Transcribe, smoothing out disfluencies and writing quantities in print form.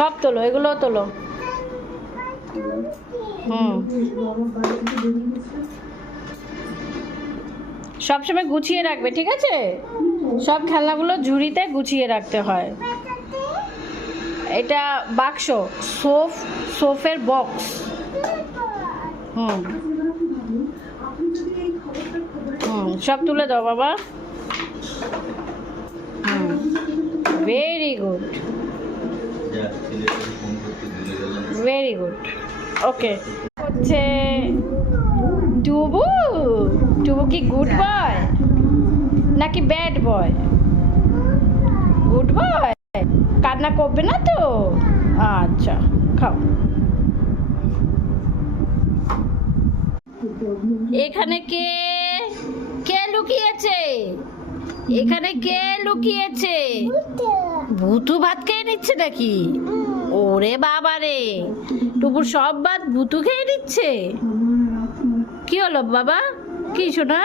সব তোলো, এগুলোও তোলো। সবসময় গুছিয়ে রাখবে, ঠিক আছে? সব খেলনাগুলো ঝুড়িতে গুছিয়ে রাখতে হয়। এটা বাক্স, সোফের বক্স। সব তুলে দাও বাবা। Very good, very good. Okay, হচ্ছে টুবু। টুবু কি গুড বয় নাকি ব্যাড বয়? Good boy. কান্না করবে না তো? আচ্ছা, খাও। এখানে কে কে লুকিয়েছে? এখানে কে লুকিয়েছে? ভুতু ভাত খেয়ে নিচ্ছে নাকি? ওরে বাবা রে, টুপুর সব ভাত ভুতু খেয়ে নিচ্ছে। কি হলো বাবা? কি শোনা?